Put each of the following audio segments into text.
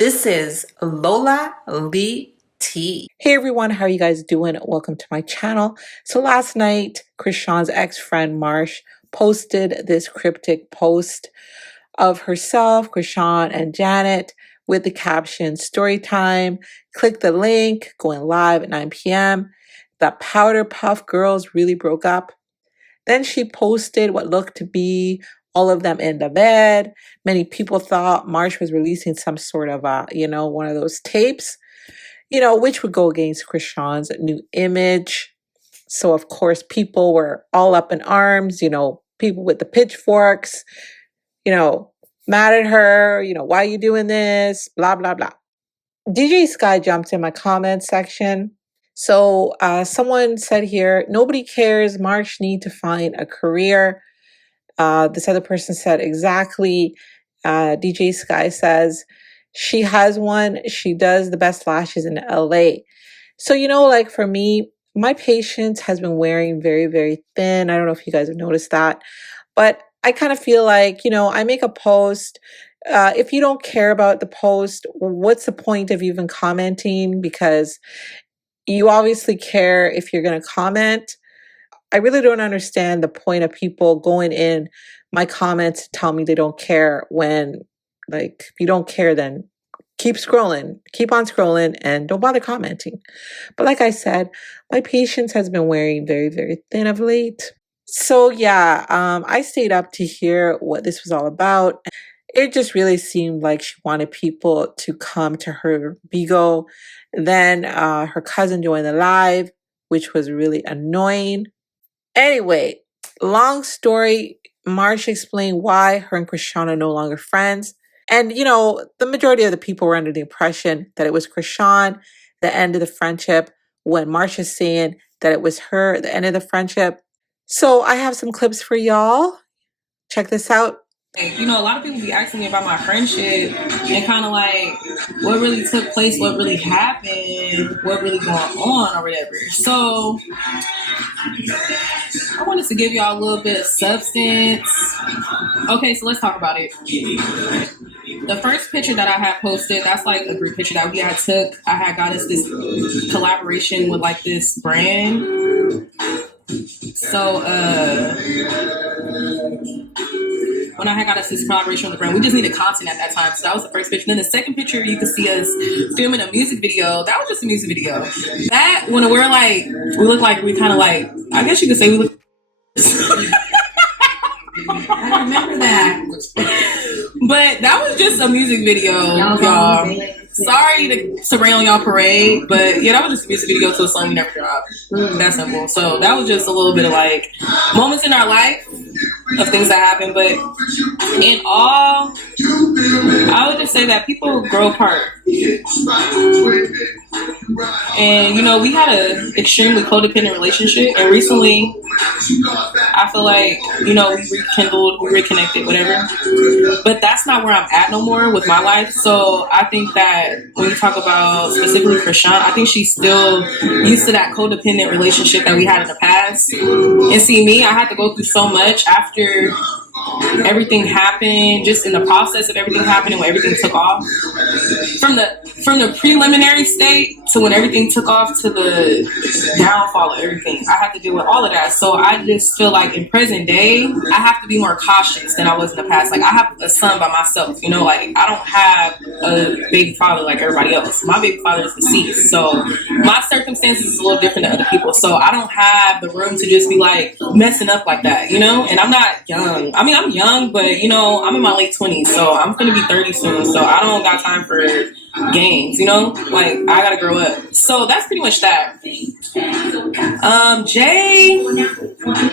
This is Lola Lee T. Hey everyone, how are you guys doing? Welcome to my channel. So last night, Chrisean's ex-friend Marsh posted this cryptic post of herself, Chrisean, and Janet with the caption, "Story time. Click the link, going live at 9 p.m. The Powder Puff Girls really broke up." Then she posted what looked to be all of them in the bed. Many people thought Marsh was releasing some sort of, one of those tapes, which would go against Chrisean's new image. So, of course, people were all up in arms, people with the pitchforks, mad at her, why are you doing this? Blah, blah, blah. DJ Sky jumped in my comment section. So someone said here, nobody cares. Marsh need to find a career. This other person said exactly. DJ Sky says she has one. She does the best lashes in LA. So, like for me, my patience has been wearing very, very thin. I don't know if you guys have noticed that, but I kind of feel like, I make a post. If you don't care about the post, what's the point of even commenting? Because you obviously care if you're going to comment. I really don't understand the point of people going in my comments to tell me they don't care when, if you don't care, then keep scrolling, keep on scrolling, and don't bother commenting. But like I said, my patience has been wearing very, very thin of late. So yeah, I stayed up to hear what this was all about. It just really seemed like she wanted people to come to her Bigo. Then her cousin joined the live, which was really annoying. Anyway, long story, Marsh explained why her and Chrisean are no longer friends. And, the majority of the people were under the impression that it was Chrisean, the end of the friendship, when Marsh is saying that it was her, the end of the friendship. So I have some clips for y'all. Check this out. A lot of people be asking me about my friendship and kind of like what really took place, what really happened, what really going on or whatever. So I wanted to give y'all a little bit of substance. Okay, so let's talk about it. The first picture that I had posted, that's like a group picture that we had took. I had got us this collaboration with like this brand. So when I had got us this collaboration with the brand, we just needed content at that time. So that was the first picture. Then the second picture, you could see us filming a music video. That was just a music video. That, when we're like, we look like we kind of like, I guess you could say we look. I remember that. But that was just a music video, y'all. Sorry to rain on y'all parade, but yeah, that was just a music video to a song we never dropped. That simple. So that was just a little bit of like moments in our life of things that happen. But in all, I would just say that people grow apart. And we had an extremely codependent relationship, and recently I feel like we rekindled, we reconnected, whatever, but that's not where I'm at no more with my life. So I think that when you talk about specifically Chrisean, I think she's still used to that codependent relationship that we had in the past. And see, me, I had to go through so much after everything happened, just in the process of everything happening, when everything took off, from the preliminary state to when everything took off to the downfall of everything. I have to deal with all of that. So I just feel like in present day, I have to be more cautious than I was in the past. Like, I have a son by myself, I don't have a baby father like everybody else. My baby father is deceased, so my circumstances is a little different than other people. So I don't have the room to just be like messing up like that, and I'm not young. I mean, I'm young, but I'm in my late 20s, so I'm gonna be 30 soon. So I don't got time for games, I gotta grow up. So that's pretty much that. Jay,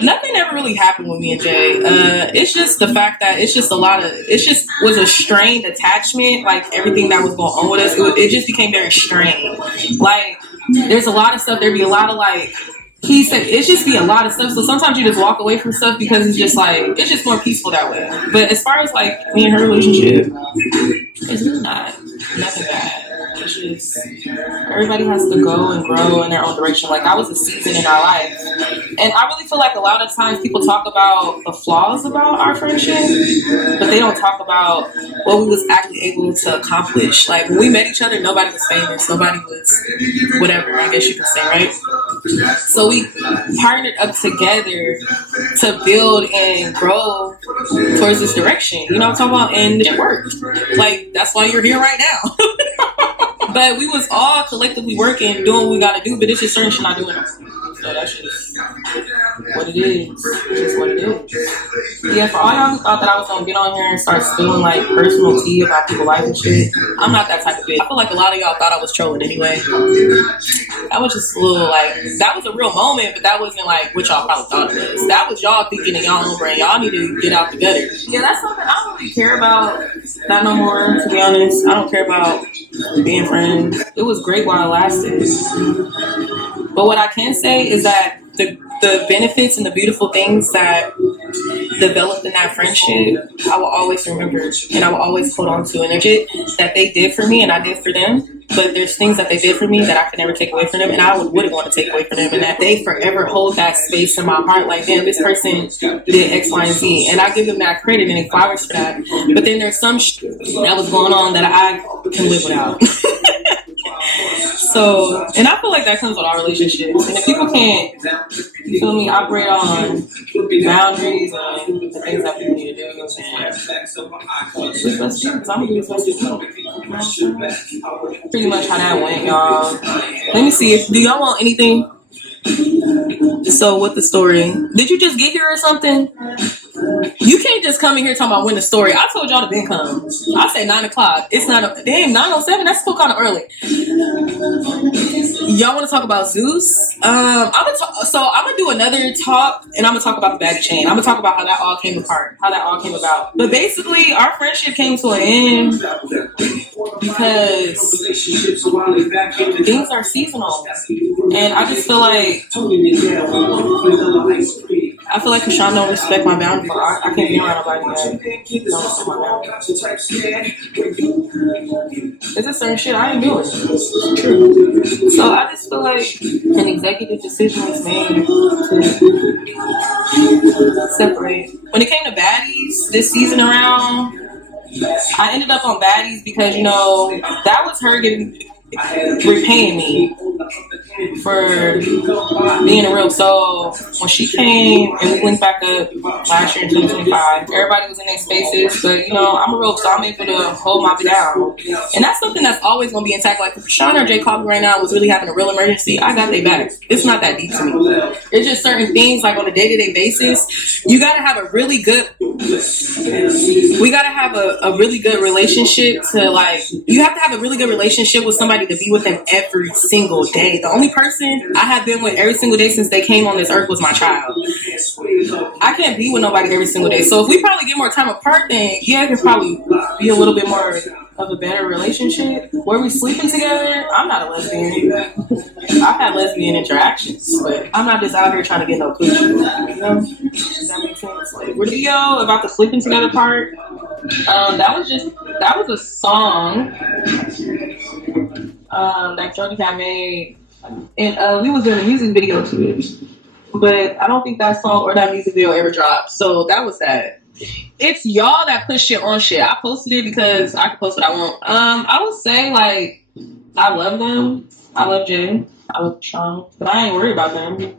nothing ever really happened with me and Jay. It's just the fact that it just was a strained attachment. Like, everything that was going on with us, it just became very strained. Like, there's a lot of stuff. There'd be a lot of he said it's just be a lot of stuff. So sometimes you just walk away from stuff because it's just more peaceful that way. But as far as me and her relationship, it's really not nothing bad. it's just, everybody has to go and grow in their own direction. Like, that was a season in our life. And I really feel like a lot of times people talk about the flaws about our friendship, but they don't talk about what we was actually able to accomplish. Like, when we met each other, nobody was famous. Nobody was whatever, I guess you could say, right? So we partnered up together to build and grow towards this direction. You know what I'm talking about? And it worked. Like, that's why you're here right now. But we was all collectively working, doing what we gotta do, but it's just certain shit not doing it. So that's just what it is. It's just what it is. Yeah, for all y'all who thought that I was gonna get on here and start spilling like personal tea about people's life and shit, I'm not that type of bitch. I feel like a lot of y'all thought I was trolling anyway. That was just a little like, that was a real moment, but that wasn't like what y'all probably thought it was. That was y'all thinking in y'all own brain. Y'all need to get out the gutter. Yeah, that's something I don't really care about. Not no more, to be honest. I don't care about being friends. It was great while it lasted. But what I can say is that the benefits and the beautiful things that developed in that friendship, I will always remember and I will always hold on to. And there's shit that they did for me and I did for them. But there's things that they did for me that I could never take away from them, and I wouldn't want to take away from them, and that they forever hold that space in my heart. Like, damn, this person did X, Y, and Z, and I give them that credit and flowers for that. But then there's some that was going on that I can live without. So, and I feel like that comes with our relationships. And if people can't, you feel me, operate on boundaries and the things that people need to do, then it's best to, because I'm gonna do this best to. Pretty much how that went, y'all. Let me see if, do y'all want anything? So, what the story? Did you just get here or something? You can't just come in here talking about when the story. I told y'all to been come. I said 9 o'clock. It's not a damn 9:07. That's still kind of early. Y'all want to talk about Zeus? I'm gonna do another talk, and I'm gonna talk about the bag chain. I'm gonna talk about how that all came apart, how that all came about. But basically, our friendship came to an end because things are seasonal, and I just feel like Chrisean don't respect my boundaries. I can't be around nobody that don't respect my boundaries. It's a certain shit I ain't doing. So I just feel like an executive decision was made to separate. When it came to baddies this season around, I ended up on baddies because, you know, that was her repaying me for being a real. So when she came and we linked back up last year in 2025, everybody was in their spaces, but you know, I'm a real, so I'm able to hold my down. And that's something that's always going to be intact. Like if Chrisean or Jay called me right now was really having a real emergency, I got their back. It's not that deep to me. It's just certain things, like on a day-to-day basis, you got to have a really good, we got to have a really good relationship to, like, you have to have a really good relationship with somebody to be with them every single day. The only person I have been with every single day since they came on this earth was my child. I can't be with nobody every single day. So if we probably get more time apart, then yeah, it could probably be a little bit more of a better relationship. Were we sleeping together? I'm not a lesbian. I've had lesbian interactions, but I'm not just out here trying to get no coochie. You know? Does that make sense? Like, video about the sleeping together part. That was a song that Jody had made, and we was doing a music video to it, but I don't think that song or that music video ever dropped. So that was that. It's y'all that push shit on shit. I posted it because I can post what I want. I would say, like, I love them. I love Jay. I love Sean, but I ain't worried about them.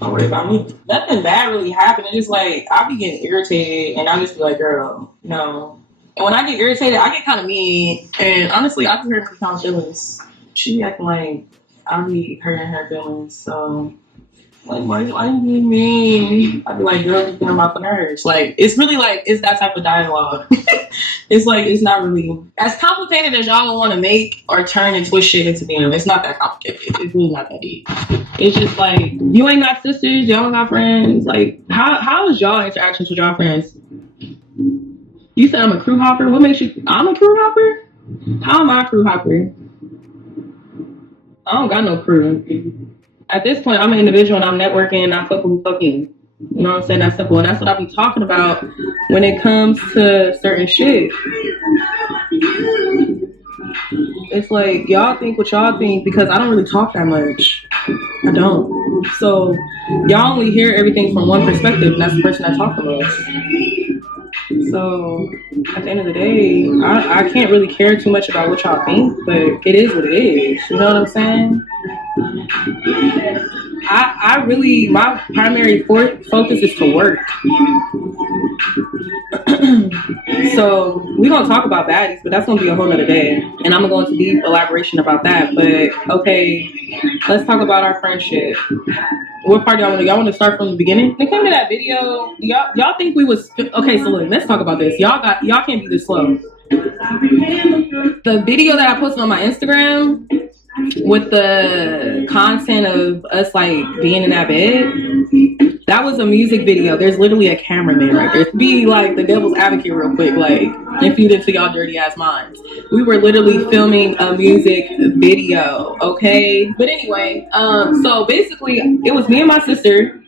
Don't worry about me. Nothing bad really happened. It's just like I be getting irritated, and I just be like, girl, no. And when I get irritated, I get kind of mean. And honestly, I be hurting Chrisean's feelings. She be acting like I be hurting her feelings. So, like, why you being mean? I be like, girl, you're getting about the nerves. Like, it's really like, it's that type of dialogue. It's like, it's not really as complicated as y'all want to make or turn and twist shit into being. It's not that complicated. It's really not that deep. It's just like, you ain't got sisters, y'all got friends. Like, how is y'all interactions with y'all friends? You said I'm a crew hopper. What makes you? I'm a crew hopper? How am I a crew hopper? I don't got no crew. At this point, I'm an individual and I'm networking and I fuck with fucking. You know what I'm saying? That's simple. And that's what I be talking about when it comes to certain shit. It's like y'all think what y'all think because I don't really talk that much. I don't. So y'all only hear everything from one perspective, and that's the person that talks the most. So at the end of the day, I can't really care too much about what y'all think, but it is what it is. You know what I'm saying? I really, my primary focus is to work. So we're gonna talk about baddies, but that's gonna be a whole nother day, and I'm gonna go into deep elaboration about that. But okay, let's talk about our friendship. What part y'all want to start from the beginning? When it came to that video, y'all think we was okay? So look, let's talk about this. Y'all can't be this slow. The video that I posted on my Instagram with the content of us like being in that bed, that was a music video. There's literally a cameraman right there. Be like the devil's advocate real quick, like, and feed into y'all dirty ass minds. We were literally filming a music video, okay? But anyway, so basically it was me and my sister.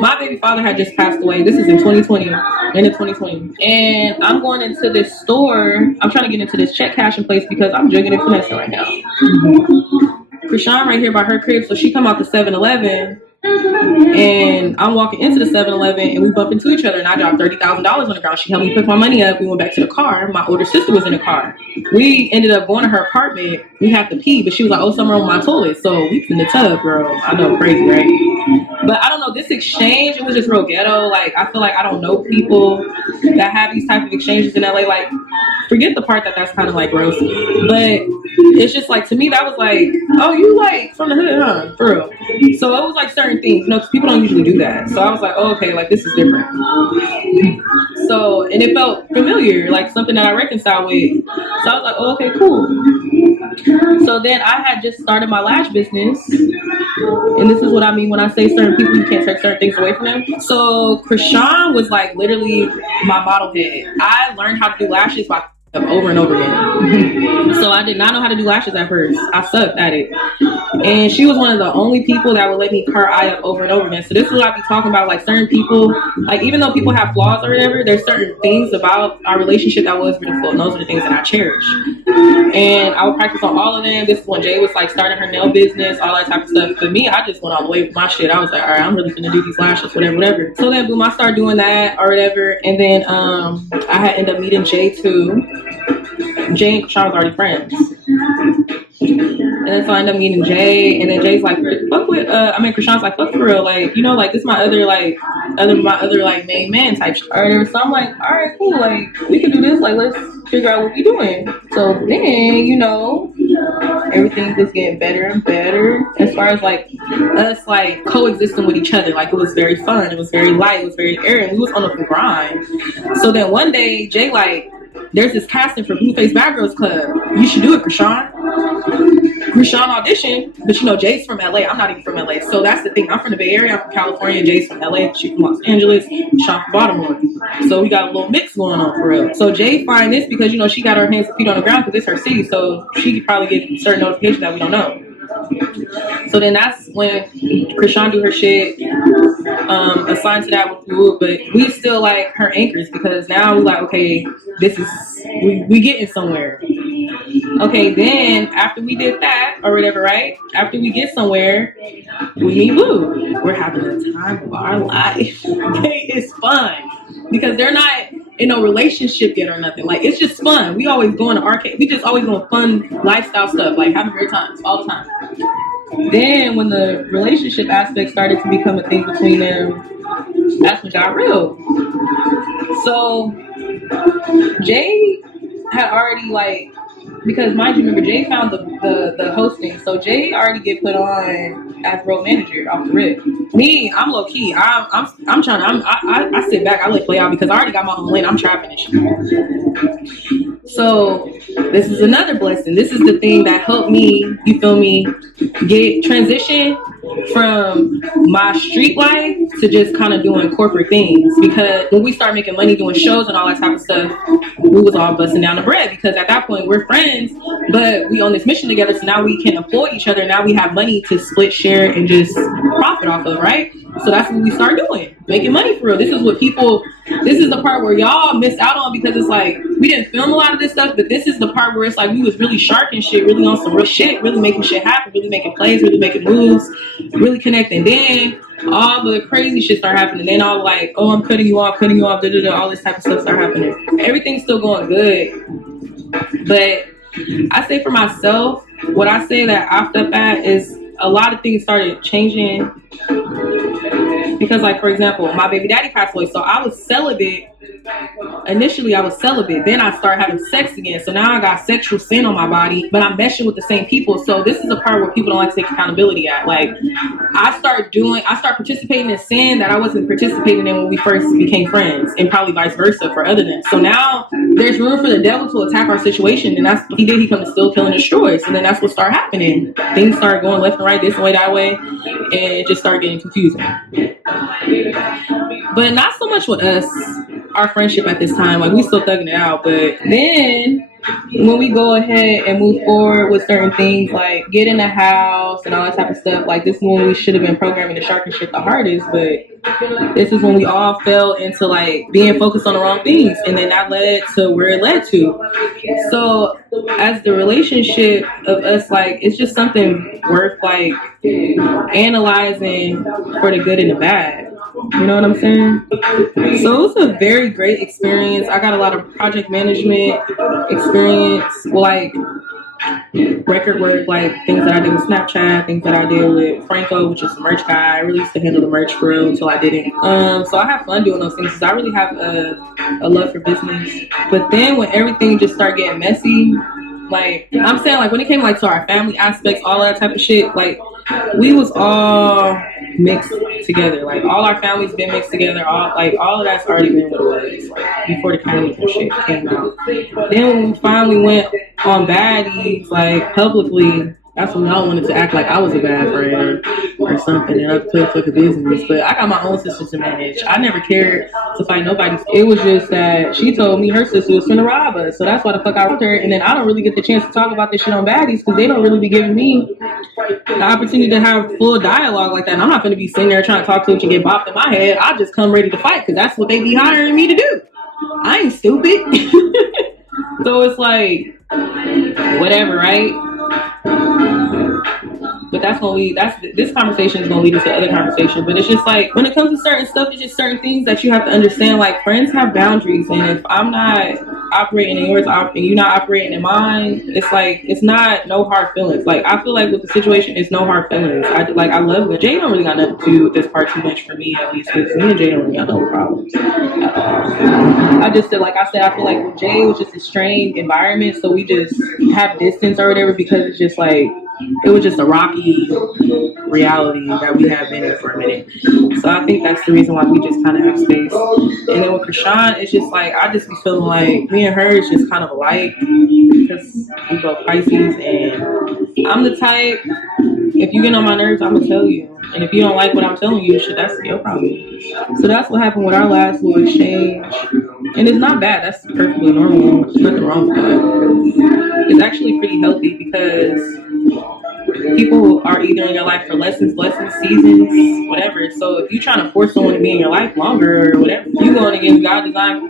My baby father had just passed away. This is in 2020, end of 2020. And I'm going into this store. I'm trying to get into this check cashing place because I'm jugging and finessing right now. Chrisean right here by her crib, so she come out the 7-Eleven. And I'm walking into the 7-Eleven and we bump into each other and I dropped $30,000 on the ground. She helped me pick my money up. We went back to the car. My older sister was in the car. We ended up going to her apartment. We had to pee, but she was like, oh, somewhere on my toilet. So we was in the tub, girl. I know, crazy, right? But I don't know, this exchange, it was just real ghetto. Like, I feel like I don't know people that have these type of exchanges in LA. Like, forget the part that's kind of like gross. But it's just like, to me, that was like, oh, you like from the hood, huh? For real. So it was like certain things, you know, because people don't usually do that. So I was like, oh, okay, like this is different. So, and it felt familiar, like something that I reconciled with. So I was like, oh, okay, cool. So then I had just started my lash business. And this is what I mean when I say certain people, you can't take certain things away from them. So Chrisean was like literally my model head. I learned how to do lashes by over and over again. So I did not know how to do lashes at first. I sucked at it. And she was one of the only people that would let me cut her eye up over and over again. So this is what I be talking about, like certain people, like even though people have flaws or whatever, there's certain things about our relationship that was beautiful, and those are the things that I cherish. And I would practice on all of them. This is when Jay was like starting her nail business, all that type of stuff. For me, I just went all the way with my shit. I was like, all right, I'm really gonna do these lashes, whatever. So then boom, I started doing that or whatever. And then I had ended up meeting Jay too. Jay and Chrisean was already friends. And then so I ended up meeting Jay, and then Jay's like, fuck with, Chrisean's like, fuck for real, like, you know, like, this is my other main man type shit. Or so I'm like, all right, cool, like, we can do this, like, let's figure out what we doing. So then, you know, everything was getting better and better as far as, like, us, like, coexisting with each other. Like, it was very fun, it was very light, it was very airy, and we was on the grind. So then one day, Jay, like, there's this casting for BlueFace Bad Girls Club. You should do it, Chrisean. Chrisean auditioned, but you know, Jay's from LA. I'm not even from LA. So that's the thing. I'm from the Bay Area. I'm from California. Jay's from LA. She's from Los Angeles. Sean from Baltimore. So we got a little mix going on for real. So Jay find this because, you know, she got her hands and feet on the ground because it's her city. So she could probably get certain notifications that we don't know. So then that's when Chrisean do her shit, assigned to that with Blue, but we still like her anchors because now we like, okay, this is, we getting somewhere. Okay, then after we did that or whatever, right? After we get somewhere, we meet Blue. We're having the time of our life. Okay, it's fun because they're not in no relationship yet or nothing. Like, it's just fun. We always going to arcade. We just always doing fun lifestyle stuff, like having great times all the time. Then when the relationship aspect started to become a thing between them, that's when it got real. So Jay had already, like, because mind you, remember Jay found the hosting, so Jay already get put on as road manager off the rip. Me, I'm low key. I'm trying to. I sit back. I let it play out because I already got my own lane. I'm trapping and shit. So this is another blessing. This is the thing that helped me. You feel me? Get transition from my street life to just kind of doing corporate things, because when we start making money doing shows and all that type of stuff, we was all busting down the bread, because at that point we're friends, but we on this mission together, so now we can employ each other. Now we have money to split, share, and just profit off of, right? So that's what we start doing, making money for real. This is the part where y'all missed out on, because it's like we didn't film a lot of this stuff, but this is the part where it's like we was really shark and shit, really on some real shit, really making shit happen, really making plays, really making moves, really connecting. Then all the crazy shit start happening. Then all like, oh, I'm cutting you off, all this type of stuff start happening. Everything's still going good, but I say for myself, what I say that after that is a lot of things started changing, because like, for example, my baby daddy passed away, so I was celibate. Initially I was celibate, then I started having sex again, so now I got sexual sin on my body, but I'm meshing with the same people. So this is the part where people don't like to take accountability at. Like, I start participating in sin that I wasn't participating in when we first became friends, and probably vice versa for other than. So now there's room for the devil to attack our situation, and that's what he did. He come to steal, kill, and destroy. So then that's what started happening. Things started going left and right, this way, that way, and it just started getting confusing. But not so much with us, our friendship at this time. Like, we still thugging it out. But then when we go ahead and move forward with certain things, like get in the house and all that type of stuff, like this is when we should have been programming the shark and shit the hardest. But this is when we all fell into like being focused on the wrong things, and then that led to where it led to. So as the relationship of us, like, it's just something worth like analyzing for the good and the bad. You know what I'm saying? So it was a very great experience. I got a lot of project management experience, like record work, like things that I did with Snapchat, things that I did with Franco, which is the merch guy. I really used to handle the merch for real until I didn't. So I have fun doing those things, because I really have a love for business. But then when everything just started getting messy, like I'm saying, like when it came like to our family aspects, all that type of shit, like we was all mixed together. Like all our families been mixed together. All of that's already been what it was, like before the cameras and shit came out. Then when we finally went on baddies, like publicly, that's when y'all wanted to act like I was a bad friend or something, and I put fucking business. But I got my own sister to manage. I never cared to fight nobody. It was just that she told me her sister was finna rob us, so that's why the fuck I wrote her. And then I don't really get the chance to talk about this shit on baddies, because they don't really be giving me the opportunity to have full dialogue like that. And I'm not gonna be sitting there trying to talk to it and get bopped in my head. I just come ready to fight, because that's what they be hiring me to do. I ain't stupid. So it's like whatever, right? But this conversation is gonna lead us to other conversation. But it's just like when it comes to certain stuff, it's just certain things that you have to understand. Like, friends have boundaries, and if I'm not operating in yours and you're not operating in mine, it's like it's not no hard feelings. Like, I feel like with the situation, it's no hard feelings. I love it. Jay don't really got nothing to do with this part too much for me, at least, because me and Jay don't really got no problems at all. I just said, like I said, I feel like with Jay it was just a strained environment, so we just have distance or whatever, because it's just like it was just a rocky reality that we have been in for a minute. So I think that's the reason why we just kind of have space. And then with Chrisean, it's just like I just be feeling like me and her is just kind of alike, because we both Pisces, and I'm the type, if you get on my nerves, I'm gonna tell you. And if you don't like what I'm telling you, shit, that's your problem. So that's what happened with our last little exchange. And it's not bad. That's perfectly normal. There's nothing wrong with that. It's actually pretty healthy, because people are either in your life for lessons, seasons, whatever. So if you're trying to force someone to be in your life longer or whatever, you're going against God's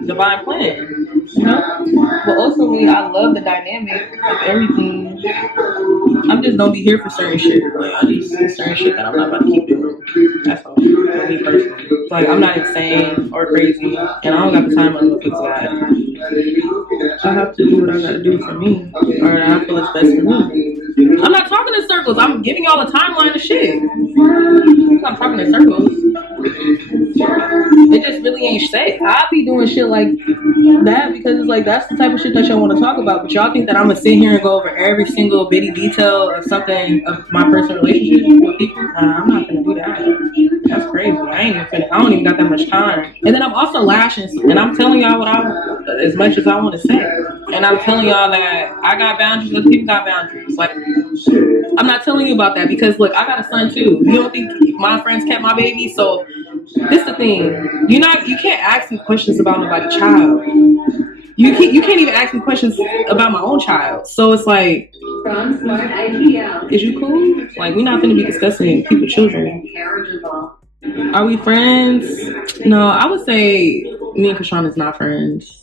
divine plan. You know? But ultimately, I love the dynamic of everything. I'm just don't be here for certain shit. Like, I just certain shit that I'm not about to keep doing. That's all. For me personally. Like, I'm not insane or crazy, and I don't got the time to look fix that. I have to do what I gotta do for me, or I feel it's best for me. I'm not talking in circles. I'm giving y'all a timeline of shit. I'm not talking in circles. It just really ain't safe. I be doing shit like that because it's like that's the type of shit that y'all want to talk about. But y'all think that I'm gonna sit here and go over every single bitty detail of something of my personal relationship with people? Nah, I'm not gonna do that. That's crazy. I don't even got that much time. And then I'm also lashing, and I'm telling y'all as much as I want to say. And I'm telling y'all that I got boundaries, other people got boundaries. Like, I'm not telling you about that because look, I got a son too. You don't think my friends kept my baby? So this is the thing. You can't ask me questions about nobody's child. You can't even ask me questions about my own child. So it's like, is you cool? Like, we're not going to be discussing people's children. Are we friends? No, I would say me and Chrisean is not friends.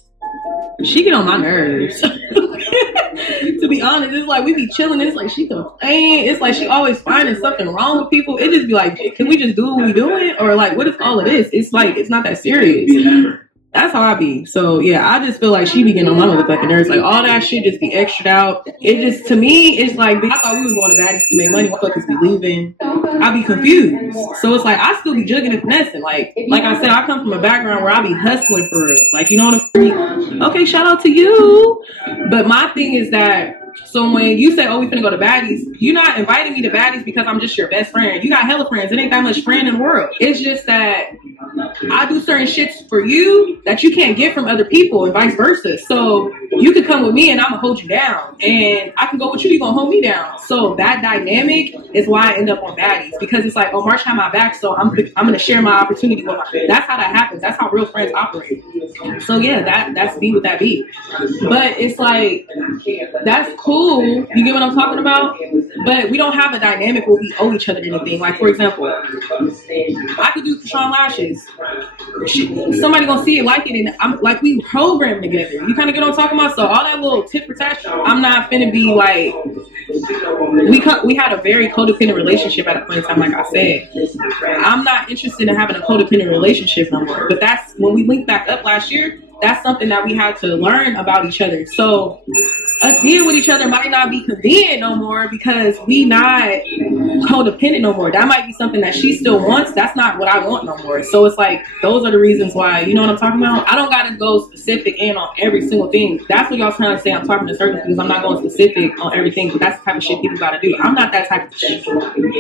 She get on my nerves. To be honest, it's like we be chilling. It's like she complain. It's like she always finding something wrong with people. It just be like, can we just do what we doing? Or like, what is all of this? It's like, it's not that serious. That's how I be. So yeah, I just feel like she be getting on my motherfucking nerves. Like all that shit just be extra out. It just, to me, it's like, I thought we was going to baddies to make money. Motherfuckers be leaving. I be confused. So it's like, I still be jugging and finessing. Like I said, I come from a background where I be hustling for real. Like, you know what I mean? Okay, shout out to you. But my thing is that, so when you say, oh, we finna go to baddies, you're not inviting me to baddies because I'm just your best friend. You got hella friends. It ain't that much friend in the world. It's just that I do certain shits for you that you can't get from other people and vice versa. So you can come with me and I'm gonna hold you down. And I can go with you, you're gonna hold me down. So that dynamic is why I end up on baddies. Because it's like, oh, Marsh had my back, so I'm gonna share my opportunity with my friend. That's how that happens. That's how real friends operate. So yeah, that's be what that be. But it's like, that's cool. You get what I'm talking about? But we don't have a dynamic where we owe each other anything. Like, for example, I could do Chrisean lashes. Somebody gonna see it, like it, and I'm like, we program together. You kind of get what I'm talking about? So all that little tit for tat, I'm not finna be like, we had a very codependent relationship at a point in time, like I said. I'm not interested in having a codependent relationship no more. But that's when we linked back up last year. That's something that we had to learn about each other. So us being with each other might not be convenient no more because we not codependent no more. That might be something that she still wants. That's not what I want no more. So it's like, those are the reasons why, you know what I'm talking about? I don't gotta go specific in on every single thing. That's what y'all trying to say I'm talking to certain because I'm not going specific on everything, but that's the type of shit people gotta do. I'm not that type of shit.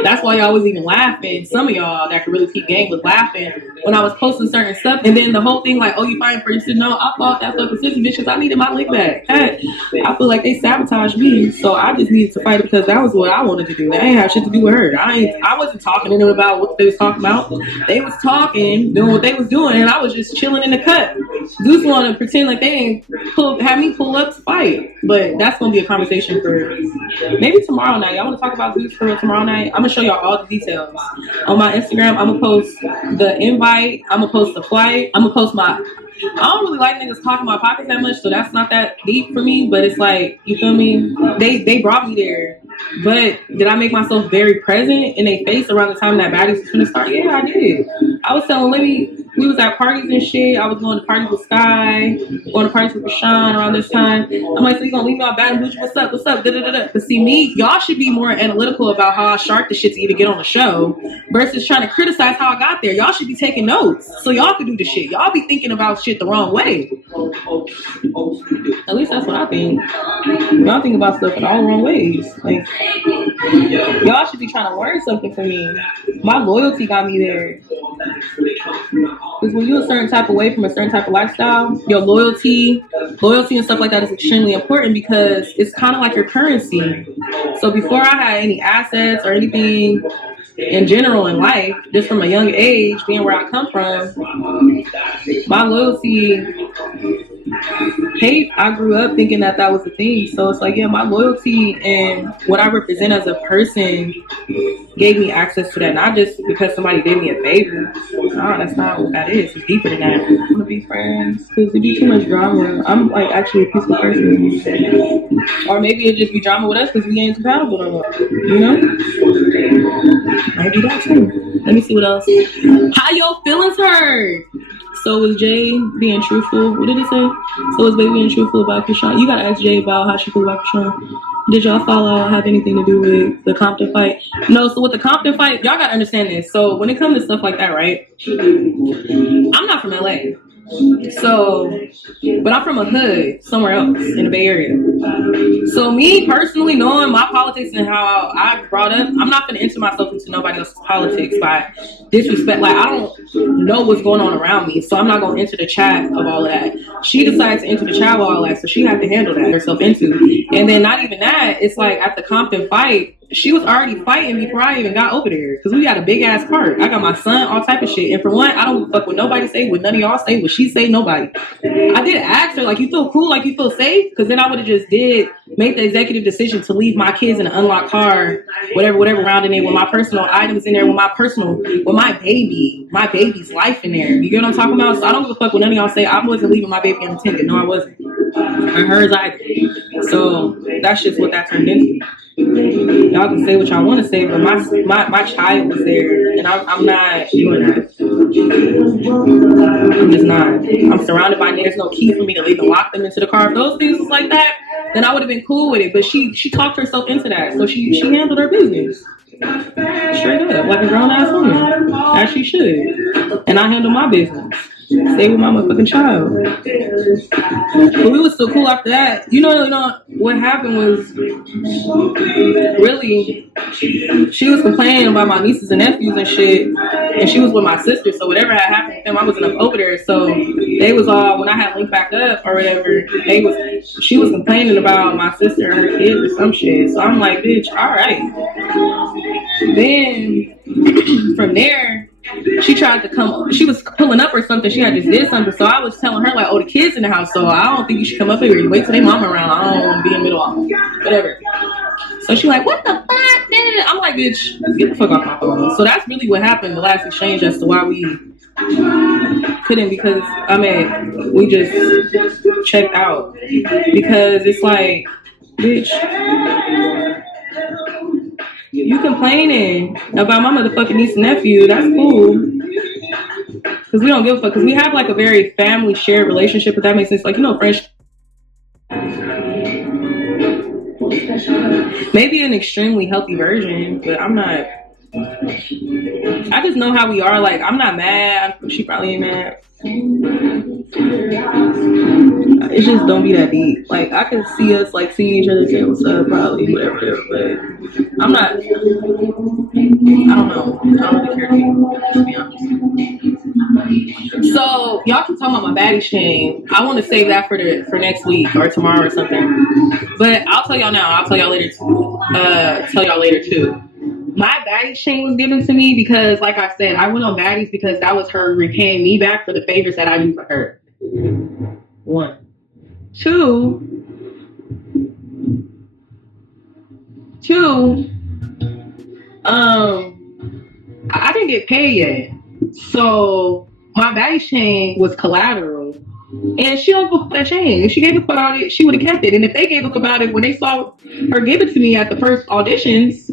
That's why y'all was even laughing. Some of y'all that could really keep game was laughing when I was posting certain stuff, and then the whole thing like, oh, you fighting for your sister? No, I thought that stuff was sissy bitches. I needed my lick back. Hey, I feel like they sabotaged me, so I just needed to fight because that was what I wanted to do. That ain't have shit to do with her. I wasn't talking to them about what they was talking about. They was talking, doing what they was doing, and I was just chilling in the cut. Dudes want to pretend like they ain't have me pull up to fight, but that's gonna be a conversation for maybe tomorrow night. Y'all want to talk about dudes for tomorrow night? I'm gonna show y'all all the details on my Instagram. I'm gonna post the invite. I'm gonna post the flight. I'm gonna post my. I don't really like niggas talking my pockets that much, so that's not that deep for me. But it's like, you feel me? They brought me there. But did I make myself very present in their face around the time that baddies was gonna start? Yeah, I did. I was telling Libby, we was at parties and shit. I was going to parties with Sky, going to parties with Chrisean around this time. I'm like, so you gonna leave me out bad and blue? What's up? What's up? Da da da da. But see me, y'all should be more analytical about how I shark the shit to even get on the show versus trying to criticize how I got there. Y'all should be taking notes so y'all could do the shit. Y'all be thinking about shit the wrong way. At least that's what I think. Y'all think about stuff in all the wrong ways. Like, y'all should be trying to learn something from me. My loyalty got me there. Because when you're a certain type of way from a certain type of lifestyle, your loyalty and stuff like that is extremely important because it's kind of like your currency. So before I had any assets or anything in general in life, just from a young age, being where I come from, my loyalty, hate, I grew up thinking that was the thing. So it's like, yeah, my loyalty and what I represent as a person gave me access to that, not just because somebody did me a favor. No, that's not what that is. It's deeper than that. I want to be friends because it'd be too much drama. I'm like actually a peaceful person. Or maybe it'd just be drama with us because we ain't compatible no more. You know? Maybe that too. Let me see what else. How your feelings hurt? So was Jay being truthful? What did it say? So was Baby being truthful about Chrisean? You gotta ask Jay about how she feels about Chrisean. Did y'all follow have anything to do with the Compton fight? No, so with the Compton fight, y'all gotta understand this. So when it comes to stuff like that, right? I'm not from LA. So, but I'm from a hood somewhere else in the Bay Area. So me personally, knowing my politics and how I brought up, I'm not gonna enter myself into nobody else's politics by disrespect. Like, I don't know what's going on around me, so I'm not gonna enter the chat of all that. She decided to enter the chat of all that, so she had to handle that herself into. And then not even that, it's like at the Compton fight, she was already fighting before I even got over there, because we got a big ass park. I got my son, all type of shit. And for one, I don't fuck what nobody say, what none of y'all say, what she say, nobody. I did ask her, like, you feel cool, like you feel safe? Because then I would have just make the executive decision to leave my kids in an unlocked car, whatever around in there, with my personal items in there, with my baby's life in there. You get what I'm talking about? So I don't give a fuck what none of y'all say. I wasn't leaving my baby unattended. No, I wasn't. And hers, I did. So that's just what that turned into. Y'all can say what y'all want to say, but my child was there, and I'm not doing that. I'm just not. I'm surrounded by niggas. There's no key for me to leave and lock them into the car. If those things was like that, then I would have been cool with it. But she talked herself into that, so she handled her business straight up, like a grown ass woman, as she should. And I handle my business. Stay with my motherfucking child. But we was still cool after that. You know what happened was, really, she was complaining about my nieces and nephews and shit, and she was with my sister, so whatever had happened with them, I wasn't up over there. So they was all, when I had linked back up or whatever, she was complaining about my sister and her kids or some shit. So I'm like, bitch, all right. Then from there, she tried to come, she was pulling up or something, she had just did something, so I was telling her, like, oh, the kids in the house, so I don't think you should come up here, you wait till their mom around, I don't want to be in the middle of whatever. So she like, what the fuck? I'm like, bitch, get the fuck off my phone. So that's really what happened, the last exchange, as to why we couldn't, because, I mean, we just checked out, because it's like, bitch, you complaining about my motherfucking niece and nephew, that's cool. Because we don't give a fuck. Because we have like a very family shared relationship, if that makes sense. Like, you know, friendship. Maybe an extremely healthy version, but I'm not. I just know how we are. Like, I'm not mad. She probably ain't mad. It just don't be that deep. Like, I can see us like seeing each other, saying what's up, probably, whatever, but I'm not. I don't know. I don't really care to be honest. So y'all keep talking about my baddie chain. I want to save that for next week or tomorrow or something. But I'll tell y'all now. I'll tell y'all later too. My baddie chain was given to me because, like I said, I went on baddies because that was her repaying me back for the favors that I do for her. 1. 2. I didn't get paid yet. So my baddie chain was collateral. And she don't book that chain. If she gave a fuck about it, she would have kept it. And if they gave a fuck about it when they saw her give it to me at the first auditions,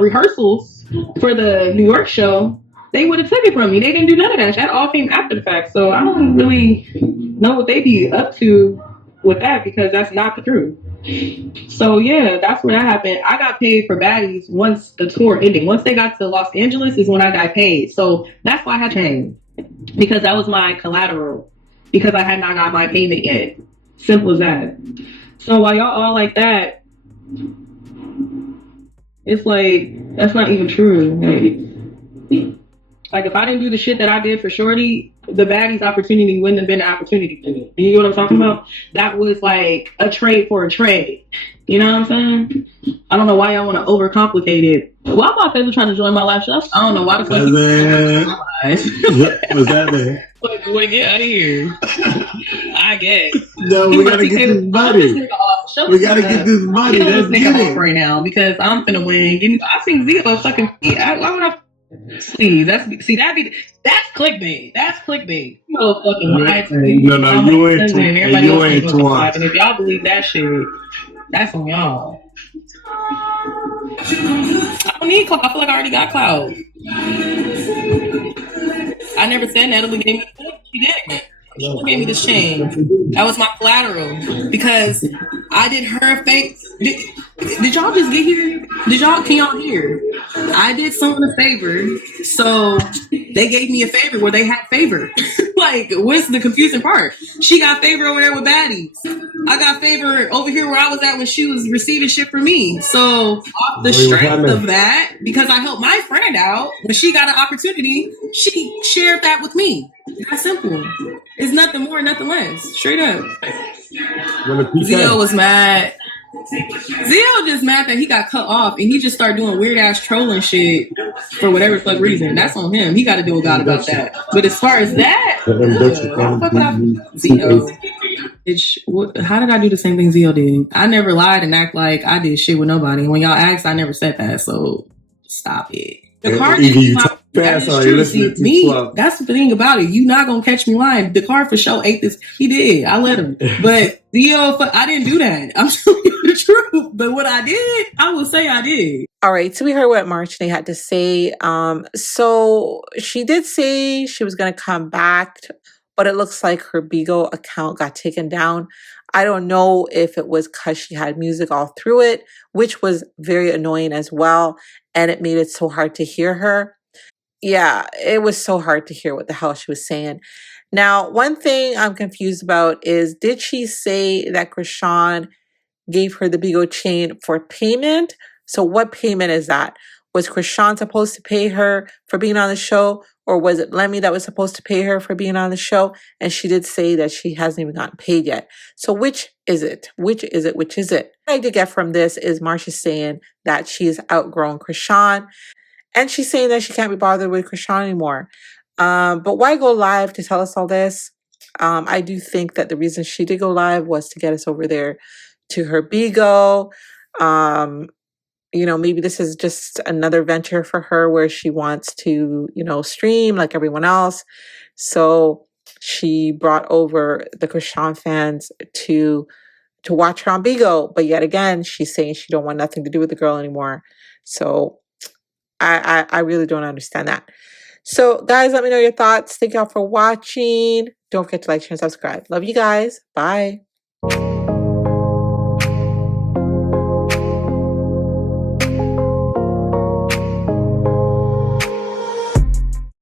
rehearsals for the New York show, they would have took it from me. They didn't do none of that. That all came after the fact. So I don't really know what they be up to with that, because that's not the truth. So yeah, that's where that happened. I got paid for baddies once the tour ended. Once they got to Los Angeles is when I got paid. So that's why I had changed, because that was my collateral, because I had not got my payment yet. Simple as that. So while y'all all like that, it's like, that's not even true. Like, if I didn't do the shit that I did for Shorty, the baddies opportunity wouldn't have been an opportunity for me. You know what I'm talking about? That was like a trade for a trade. You know what I'm saying? I don't know why y'all want to overcomplicate it. Why my fans are trying to join my live show? I don't know why the fuck. What's that, man? Like, get out of here. I guess. No, we gotta get this money. We gotta get this money. Let's get it right now, because I'm finna win. I seen Zia fucking. Why would I? Please, that's clickbait. That's clickbait. You know, fucking lie to me. No, you ain't too. You ain't too honest. And if y'all believe that shit, that's on y'all. I don't need clout. I feel like I already got clout. I never said Natalie gave me. She did. She gave me this chain. That was my collateral, because I did her face. Did y'all just get here? Can y'all hear? I did someone a favor, so they gave me a favor where they had favor. Like, what's the confusing part? She got favor over there with baddies. I got favor over here where I was at when she was receiving shit from me. So off the strength of that, because I helped my friend out when she got an opportunity, she shared that with me. That's simple. It's nothing more, nothing less. Straight up. Zio was mad. Zio just mad that he got cut off and he just started doing weird ass trolling shit for whatever fuck reason. That's on him. He got to deal with God about that. But as far as that, Zio. How did I do the same thing Zio did? I never lied and act like I did shit with nobody. When y'all asked, I never said that. So stop it. The car that's the thing about it. You not gonna catch me lying. The car for sure ate this. He did. I let him. But Theo, I didn't do that. I'm telling you the truth. But what I did, I will say I did. All right, so we heard what Marchinee had to say. So she did say she was gonna come back, but it looks like her Bigo account got taken down. I don't know if it was because she had music all through it, which was very annoying as well, and it made it so hard to hear her. Yeah, it was so hard to hear what the hell she was saying. Now, one thing I'm confused about is, did she say that Chrisean gave her the Bigo chain for payment? So what payment is that? Was Chrisean supposed to pay her for being on the show? Or was it Lemmy that was supposed to pay her for being on the show? And she did say that she hasn't even gotten paid yet. So which is it? Which is it? Which is it? What I did get from this is Marsh is saying that she's outgrown Chrisean. And she's saying that she can't be bothered with Chrisean anymore. But why go live to tell us all this? I do think that the reason she did go live was to get us over there to her Bigo. Maybe this is just another venture for her where she wants to, stream like everyone else. So she brought over the Chrisean fans to watch her on Bigo. But yet again, she's saying she don't want nothing to do with the girl anymore. So I really don't understand that. So guys, let me know your thoughts. Thank y'all for watching. Don't forget to like, share, and subscribe. Love you guys. Bye.